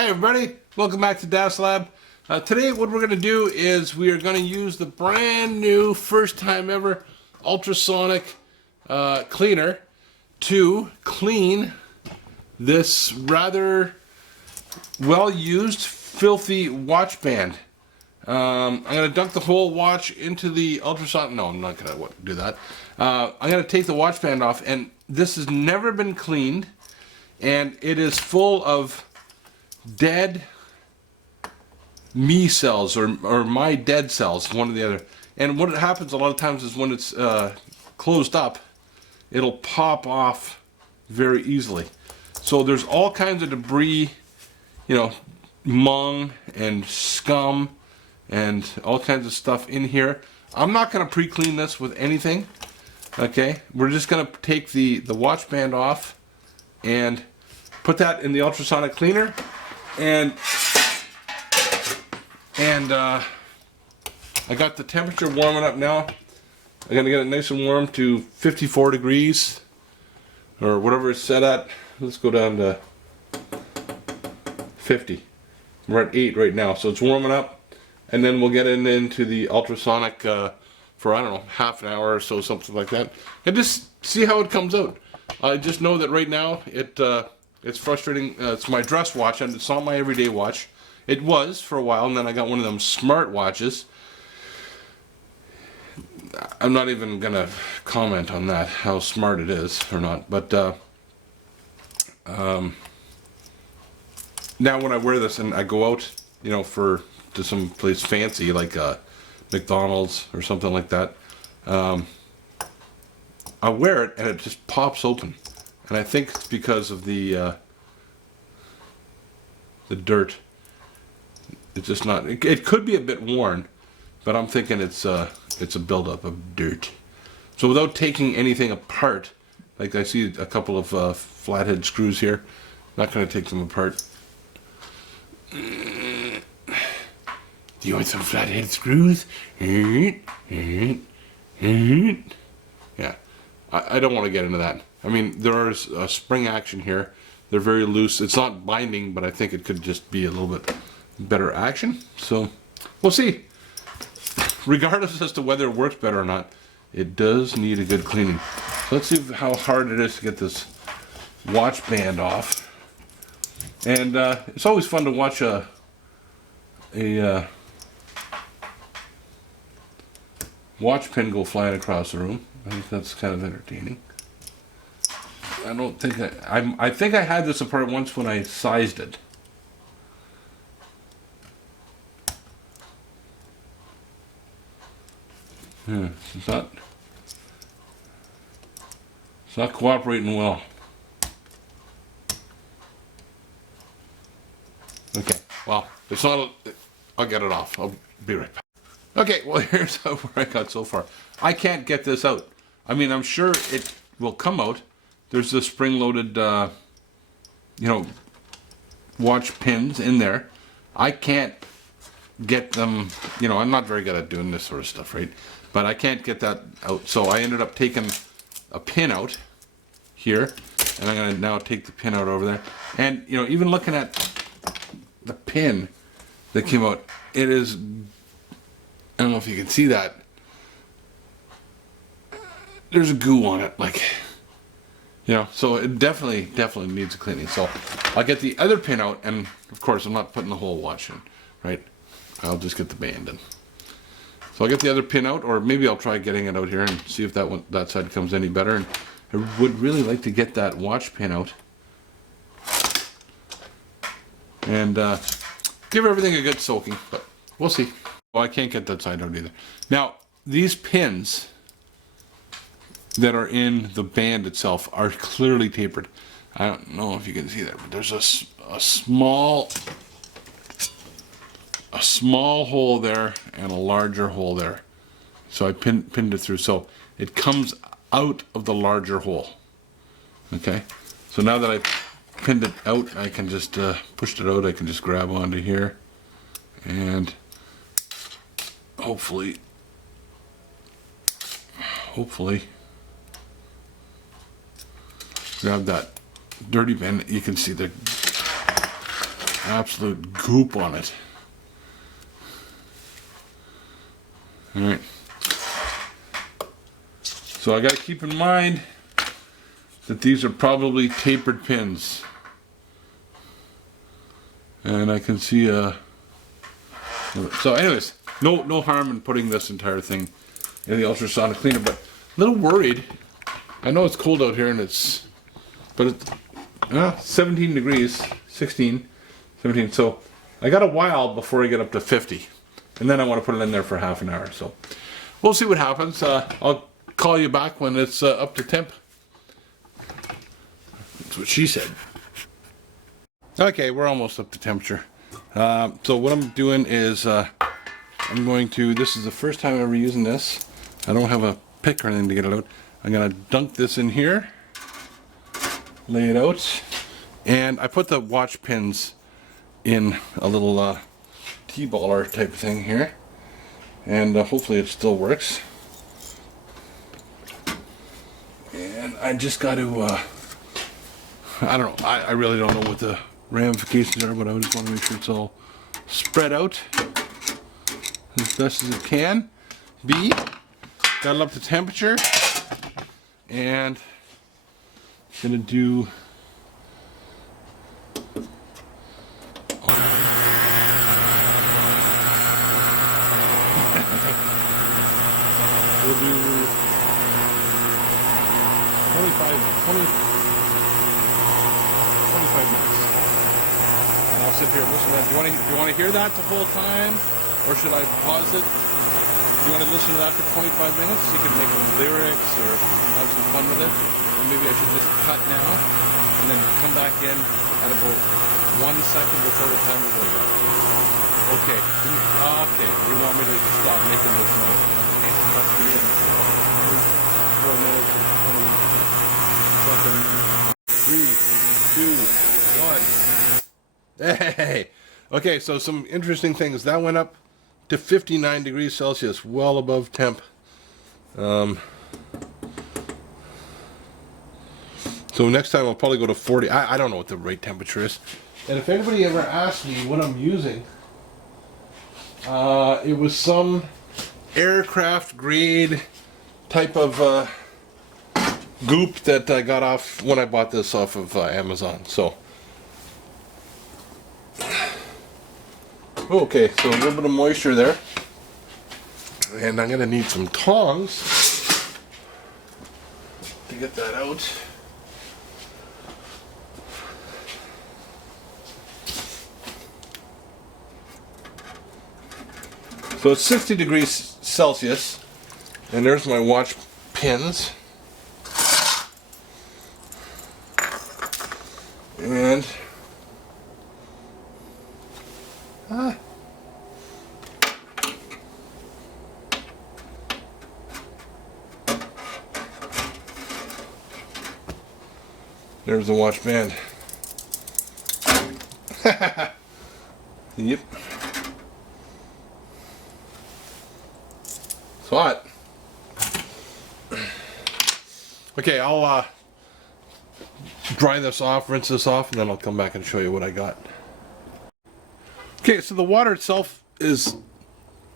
Hey everybody, welcome back to Das Lab. Today what we're going to do is we are going to use the brand new, first time ever ultrasonic cleaner to clean this rather well used, filthy watch band. I'm going to dunk the whole watch into the ultrasonic, no I'm not going to do that. I'm going to take the watch band off, and this has never been cleaned, and it is full of dead me cells or my dead cells, one or the other. And what happens a lot of times is when it's closed up, it'll pop off very easily. So there's all kinds of debris, you know, mung and scum and all kinds of stuff in here. I'm not going to pre-clean this with anything. Okay, we're just going to take the watch band off and put that in the ultrasonic cleaner. And I got the temperature warming up now. I'm gonna get it nice and warm to 54 degrees or whatever it's set at. Let's go down to 50. We're at 8 right now, so it's warming up, and then we'll get it into the ultrasonic for, I don't know, half an hour or so, something like that, and just see how it comes out. I just know that right now it's frustrating. It's my dress watch, and it's not my everyday watch. It was for a while, and then I got one of them smart watches. I'm not even gonna comment on that, how smart it is or not. But now when I wear this and I go out, you know, to some place fancy like McDonald's or something like that, I wear it and it just pops open. And I think it's because of the dirt. It's just not. It could be a bit worn, but I'm thinking it's a buildup of dirt. So without taking anything apart, like I see a couple of flathead screws here, not going to take them apart. Do you want some flathead screws? Yeah. I don't want to get into that. I mean, there is a spring action here. They're very loose. It's not binding, but I think it could just be a little bit better action. So, we'll see. Regardless as to whether it works better or not, it does need a good cleaning. So let's see how hard it is to get this watch band off. And it's always fun to watch a watch pin go flying across the room. I think that's kind of entertaining. I don't think I think I had this apart once when I sized it. Yeah, it's not cooperating well. Okay, well, it's not. I'll get it off. I'll be right back. Okay, well, here's where I got so far. I can't get this out. I mean, I'm sure it will come out. There's the spring-loaded, you know, watch pins in there. I can't get them, you know, I'm not very good at doing this sort of stuff, right? But I can't get that out. So I ended up taking a pin out here, and I'm going to now take the pin out over there. And, you know, even looking at the pin that came out, it is, I don't know if you can see that. There's a goo on it, like, you know, so it definitely needs a cleaning. So I'll get the other pin out, and of course I'm not putting the whole watch in, right? I'll just get the band in. So I'll get the other pin out, or maybe I'll try getting it out here and see if that side comes any better. And I would really like to get that watch pin out and give everything a good soaking, but we'll see. Well, I can't get that side out either. Now, these pins that are in the band itself are clearly tapered. I don't know if you can see that, but there's a small hole there and a larger hole there. So I pinned it through, so it comes out of the larger hole. Okay, so now that I pinned it out, I can just push it out. I can just grab onto here and hopefully grab that dirty band. You can see the absolute goop on it. Alright. So I got to keep in mind that these are probably tapered pins. And I can see so anyways, no harm in putting this entire thing in the ultrasonic cleaner, but a little worried. I know it's cold out here and it's 17 degrees, 16, 17, so I got a while before I get up to 50. And then I want to put it in there for half an hour, so we'll see what happens. I'll call you back when it's up to temp. That's what she said. Okay, we're almost up to temperature. So what I'm doing is I'm going to, this is the first time I'm ever using this. I don't have a pick or anything to get it out. I'm going to dunk this in here, lay it out, and I put the watch pins in a little T-baller type thing here, and hopefully it still works. And I just got to, I don't know, I really don't know what the ramifications are, but I just want to make sure it's all spread out as best as it can be. Got it up to temperature, and gonna do we'll do 25 minutes. And I'll sit here and listen to that. Do you want to hear that the whole time? Or should I pause it? Do you want to listen to that for 25 minutes? You can make them lyrics or have some fun with it. Or maybe I should just cut now and then come back in at about 1 second before the timer goes off. Okay. Okay. You want me to stop making this noise? Okay. Let's be in 4 minutes and 20 seconds. 3, 2, 1. Hey! Okay, so some interesting things. That went up to 59 degrees Celsius, well above temp. So next time I'll probably go to 40. I don't know what the right temperature is. And if anybody ever asks me what I'm using, it was some aircraft grade type of goop that I got off when I bought this off of Amazon. So okay, so a little bit of moisture there, and I'm gonna need some tongs to get that out. So it's 60 degrees Celsius, and there's my watch pins. And there's the watch band. Yep. It's hot. Okay, I'll dry this off, rinse this off, and then I'll come back and show you what I got. Okay, so the water itself is,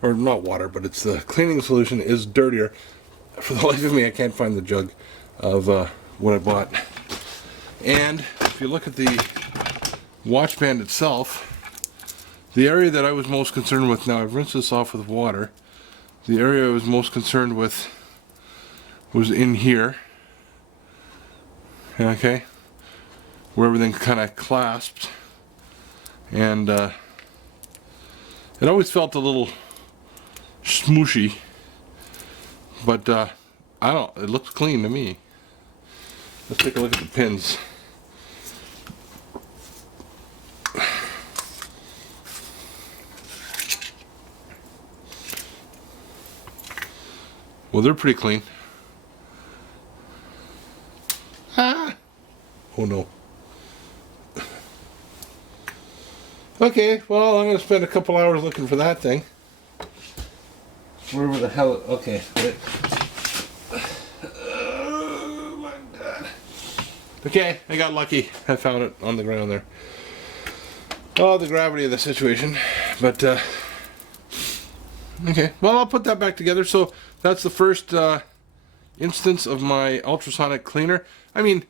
or not water, but it's the cleaning solution is dirtier. For the life of me, I can't find the jug of what I bought. And if you look at the watch band itself, the area that I was most concerned with, now I've rinsed this off with water, the area I was most concerned with was in here, okay, where everything kind of clasped, and it always felt a little smooshy, but I don't know, it looks clean to me. Let's take a look at the pins. Well, they're pretty clean. Ah! Oh no. Okay, well, I'm going to spend a couple hours looking for that thing. Wherever the hell it... Okay. Oh my god. Okay, I got lucky. I found it on the ground there. Oh, the gravity of the situation. But, okay. Well, I'll put that back together. So, that's the first instance of my ultrasonic cleaner. I mean,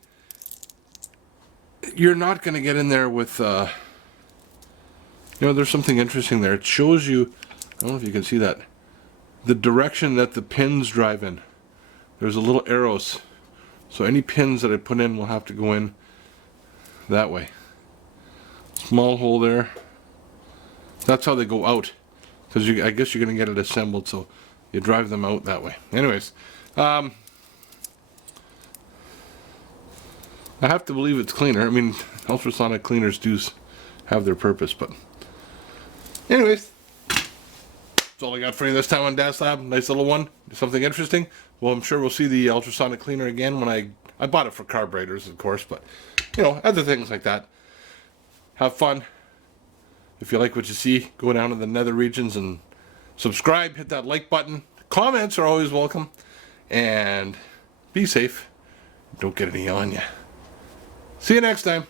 you're not going to get in there with, you know, there's something interesting there. It shows you, I don't know if you can see that, the direction that the pins drive in. There's a little arrows. So any pins that I put in will have to go in that way. Small hole there. That's how they go out. Because I guess you're going to get it assembled, so you drive them out that way. Anyways, I have to believe it's cleaner. I mean, ultrasonic cleaners do have their purpose, but anyways, that's all I got for you this time on Dash Lab. Nice little one. Something interesting. Well, I'm sure we'll see the ultrasonic cleaner again when I bought it for carburetors, of course, but you know, other things like that. Have fun. If you like what you see, go down to the nether regions and subscribe, hit that like button. Comments are always welcome. And be safe. Don't get any on you. See you next time.